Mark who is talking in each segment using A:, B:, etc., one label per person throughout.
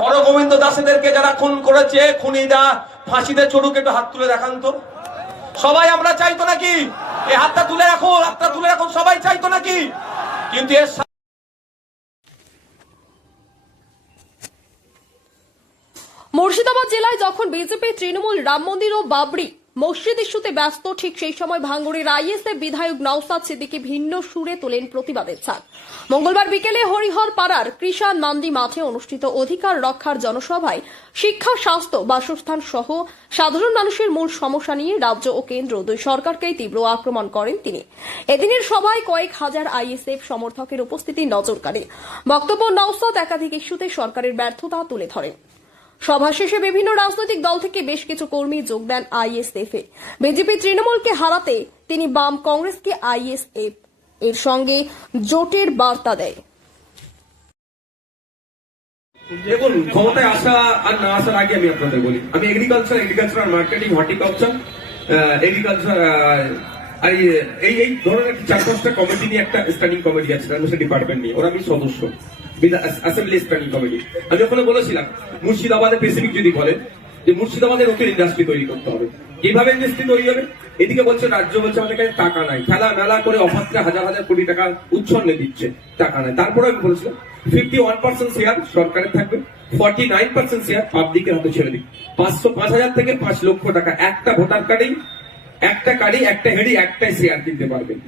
A: হরগোবিন্দ দাসেদেরকে যারা খুন করেছে খুনিদা ফাঁসিতে চড়ুক, একটু হাত তুলে দেখান তো। সবাই আমরা চাইতো নাকি? এই হাতটা তুলে রাখো, হাতটা তুলে রাখো, সবাই চাইতো নাকি? কিন্তু এর
B: মুর্শিদাবাদ জেলায় যখন বিজেপি, তৃণমূল, রাম মন্দির ও বাবরি মসজিদ ইস্যুতে ব্যস্ত, ঠিক সেই সময় ভাঙ্গুড়ির আইএসএফ বিধায়ক নওসাদ সিদ্দিকি ভিন্ন সুরে তোলেন প্রতিবাদের ছাদ মঙ্গলবার বিকেলে হরিহর পাড়ার কৃষাণ মান্ডি মাঠে অনুষ্ঠিত অধিকার রক্ষার জনসভায় শিক্ষা, স্বাস্থ্য, বাসস্থান সহ সাধারণ মানুষের মূল সমস্যা নিয়ে রাজ্য ও কেন্দ্র দুই সরকারকেই তীব্র আক্রমণ করেন তিনি। এদিনের সভায় কয়েক হাজার আইএসএফ সমর্থকের উপস্থিতি নজর কাড়ে। বক্তব্য নওসাদ একাধিক ইস্যুতে সরকারের ব্যর্থতা তুলে ধরেন। সভা শেষে বিভিন্ন রাজনৈতিক দল থেকে বেশ কিছু কর্মী যোগ দেন আইএসএফ এ। বিজেপি তৃণমূলকে হারাতে তিনি বাম কংগ্রেসকে আইএসএফ এর সঙ্গে জোটের বার্তা দেয়।
C: দেখুন, ক্ষমতায় আসা আর না আসার আগে আমি আপনাদের বলি, আমি agriculture agriculture marketing horticulture agriculture আর এই এই ধরনের চার পাঁচটা কমিটি নিয়ে একটা স্ট্যান্ডিং কমিটি আছে ডিপার্টমেন্ট নিয়ে, ওরা আমি সদস্য। অ্যাসেম্বলি স্ট্যান্ডিং কমিটি আমি ওখানে বলেছিলাম, মুর্শিদাবাদে স্পেসিফিক যদি বলেন, যে মুর্শিদাবাদে নতুন ইন্ডাস্ট্রি তৈরি করতে হবে। কীভাবে ইন্ডাস্ট্রি তৈরি হবে? এদিকে বলছে, রাজ্য বলছে, আমাদের কাছে টাকা নাই। খেলা মেলা করে অফারটা হাজার হাজার কোটি টাকা উচ্ছন্নে দিচ্ছে। টাকা নাই। তারপরে আমি বলেছিলাম ফিফটি ওয়ান পার্সেন্ট শেয়ার সরকারের থাকবে ফর্টি নাইন পার্সেন্ট শেয়ার পাবলিকের হাতে ছেড়ে দিই পাঁচশো পাঁচ হাজার থেকে পাঁচ লক্ষ টাকা। একটা ভোটার কার্ডেই একটা কার্ডে একটা হেডি, একটাই শেয়ার কিনতে পারবেন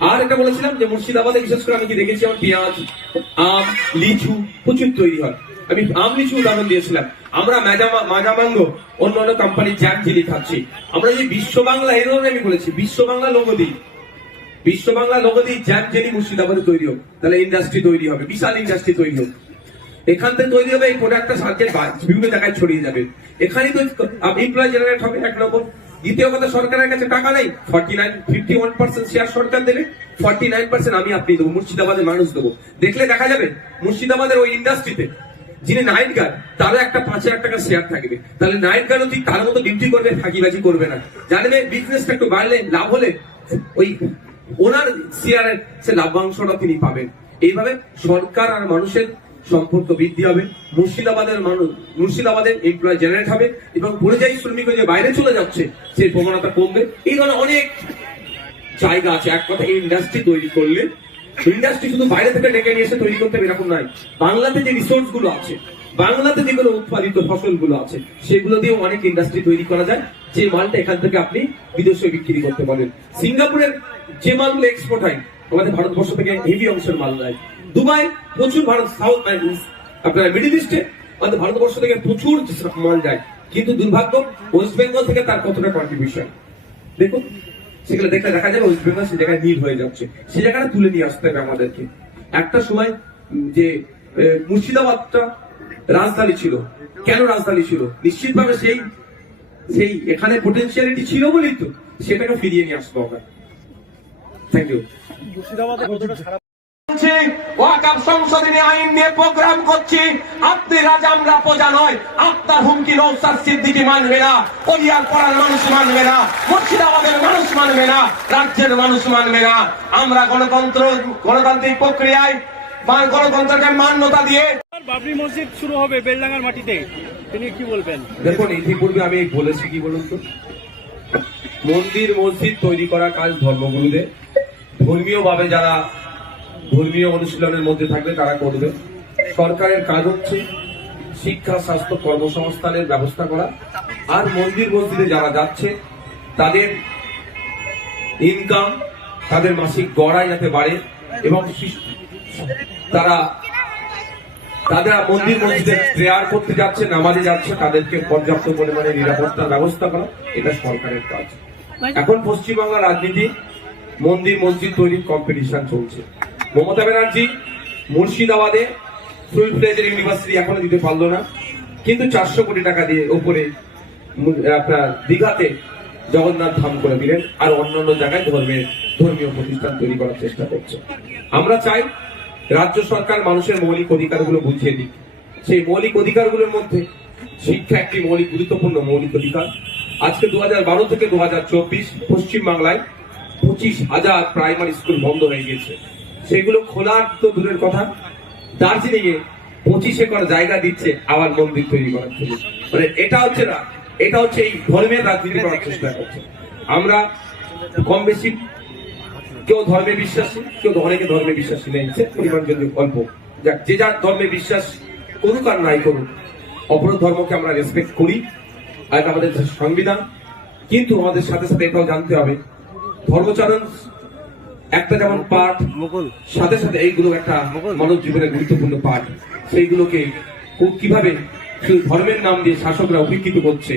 C: আর এটা বলেছিলাম যে মুর্শিদাবাদে বিশেষ করে আমি কি দেখেছি, আমার পেঁয়াজ, আম, লিচু প্রচুর তৈরি হয়। আমি আম, লিচু উদাহরণ দিয়েছিলাম। আমরা মাজামা- মাজামাঙ্গ, অন্য অন্য কোম্পানির জ্যাম ঝিলি খাচ্ছি। আমরা যে বিশ্ব বাংলা এই ধরনের আমি বলেছি বিশ্ব বাংলা লোগো দিই। বিশ্ব বাংলা লোগো দিই, জ্যাম জেলি মুর্শিদাবাদে তৈরি হোক। তাহলে ইন্ডাস্ট্রি তৈরি হবে, বিশাল ইন্ডাস্ট্রি তৈরি হোক। এখান থেকে তৈরি হবে এই প্রোডাক্টটা সার্কেট বিভিন্ন জায়গায় ছড়িয়ে যাবে। এখানেই তো এমপ্লয় জেনারেট হবে এক নম্বর দ্বিতীয় কথা, সরকারের কাছে টাকা নেই। Forty nine, fifty one percent share সরকার দেবে। ফর্টি নাইন পার্সেন্ট আমি আপনি দেবো, মুর্শিদাবাদের মানুষ দেবো। দেখলে দেখা যাবে, মুর্শিদাবাদের ওই ইন্ডাস্ট্রিতে যিনি নাইট গার্ড, তারও একটা পাঁচ হাজার টাকা শেয়ার থাকবে। তাহলে নাইট গার্ডও ঠিক তার মতো ডিউটি করবে, ফাঁকিবাজি করবে না। জানবে বিজনেসটা একটু বাড়লে লাভ হলে ওই ওনার শেয়ারের সে লাভ্যাংশটা তিনি পাবেন। এইভাবে সরকার আর মানুষের সম্পর্ক বৃদ্ধি হবে। মুর্শিদাবাদের মানুষ মুর্শিদাবাদের এমপ্লয় জেনারেট হবে এবং পরিযায়ী শ্রমিক যে বাইরে চলে যাচ্ছে, সেই প্রবণতা কমবে। এই ধরনের অনেক জায়গা আছে। এক কথা ইন্ডাস্ট্রি তৈরি করলে ইন্ডাস্ট্রি শুধু বাইরে থেকে ডেকে নিয়ে এসে তৈরি করতে এরকম নয়। বাংলাতে যে রিসোর্সগুলো আছে, বাংলাতে যেগুলো উৎপাদিত ফসলগুলো আছে, সেগুলো দিয়ে অনেক ইন্ডাস্ট্রি তৈরি করা যায়। যে মালটা এখান থেকে আপনি বিদেশে বিক্রি করতে পারেন। সিঙ্গাপুরের যে মালগুলো এক্সপোর্ট হয়, আমাদের ভারতবর্ষ থেকে হেভি অংশের মাল যায় দুবাই, প্রচুর ভারত, সাউথ আপনার মিডিল ইস্টে, আমাদের ভারতবর্ষ থেকে প্রচুর মাল যায়। কিন্তু দুর্ভাগ্য, ওয়েস্ট বেঙ্গল থেকে তার কতটা কন্ট্রিবিউশন দেখুন, সেগুলো দেখলে দেখা যাবে ওয়েস্ট বেঙ্গল সে জায়গায় নীল হয়ে যাচ্ছে। সে জায়গাটা তুলে নিয়ে আসতে হবে আমাদেরকে। একটা সময় যে মুর্শিদাবাদটা রাজধানী ছিল। কেন রাজধানী ছিল? নিশ্চিতভাবে সেই সেই এখানে পোটেন্সিয়ালিটি ছিল বলেই তো সেটাকে ফিরিয়ে নিয়ে আসতে হবে থ্যাংক ইউ
A: করছি ওয়াকাব সংশোধনী আইন নিয়ে প্রোগ্রাম করছি। আপনি রাজা আমরা প্রজা নয়। আপনার হুমকি নৌসার সিদ্দিকি মানবে না পরিয়ার পাড়ার মানুষ মানবে না মুর্শিদাবাদের মানুষ মানবে না রাজ্যের মানুষ মানবে না। আমরা গণতন্ত্র গণতান্ত্রিক প্রক্রিয়ায় গণতন্ত্রকে মান্যতা দিয়ে
D: বাবরি মসজিদ শুরু হবে বেলডাঙ্গার মাটিতে। তিনি কি বলবেন?
C: দেখুন ইতিপূর্বে আমি বলেছি কি বলুন তো? মন্দির মসজিদ তৈরি করা কাজ ধর্মগুরুদের। ধর্মীয় ভাবে যারা ধর্মীয় অনুশীলনের মধ্যে থাকবে তারা করবে। সরকারের কাজ হচ্ছে শিক্ষা, স্বাস্থ্য, কর্মসংস্থানের ব্যবস্থা করা। আর মন্দির মসজিদে যারা যাচ্ছে, তাদের ইনকাম তাদের মাসিক গড়াই যাতে বাড়ে এবং তারা তারা মন্দির মসজিদে প্রেয়ার করতে যাচ্ছে, নামাজে যাচ্ছে, তাদেরকে পর্যাপ্ত পরিমাণে নিরাপত্তার ব্যবস্থা করা, এটা সরকারের কাজ। এখন পশ্চিমবাংলার রাজনীতি, মন্দির মসজিদ তৈরির কম্পিটিশন চলছে। মমতা ব্যানার্জি মুর্শিদাবাদে ফুল ফ্লেজের ইউনিভার্সিটি এখনও দিতে পারল না। কিন্তু চারশো কোটি টাকা দিয়ে ওপরে আপনার দীঘাতে জগন্নাথ ধাম করে দিলেন আর অন্যান্য জায়গায় ধর্মের ধর্মীয় প্রতিষ্ঠান তৈরি করার চেষ্টা করছে। আমরা চাই রাজ্য সরকার মানুষের মৌলিক অধিকারগুলো বুঝিয়ে দিক। সেই মৌলিক অধিকারগুলোর মধ্যে শিক্ষা একটি মৌলিক, গুরুত্বপূর্ণ মৌলিক অধিকার। আজকে দু বারো থেকে দু হাজার চব্বিশ পশ্চিমবাংলায় পঁচিশ হাজার প্রাইমারি স্কুল বন্ধ হয়ে গেছে সেগুলো খোলার তো দূরের কথা। দার্জিলিং এ পঁচিশ একর জায়গা দিচ্ছে আবার মন্দির তৈরি করার জন্য। মানে এটা হচ্ছে না, এটা হচ্ছে এই ধর্মের রাজনীতি করার চেষ্টা করছে। আমরা কম বেশি কেউ ধর্মে বিশ্বাসী, কেউ অনেকে ধর্মে বিশ্বাসী সে পরিমাণ যদি অল্প। যাক, যে যার ধর্মে বিশ্বাস করুক আর নাই করুক, অপর ধর্মকে আমরা রেসপেক্ট করি, আর আমাদের সংবিধান। কিন্তু আমাদের সাথে সাথে এটাও জানতে হবে, ধর্মচরণ একটা যেমন পাঠ
D: মোগল
C: সাথে সাথে এইগুলো একটা মানব জীবনের গুরুত্বপূর্ণ পাঠ। সেইগুলোকে কীভাবে শুধু ধর্মের নাম দিয়ে শাসকরা উপেক্ষিত করছে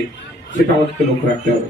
C: সেটা আমাদেরকে লক্ষ্য রাখতে হবে।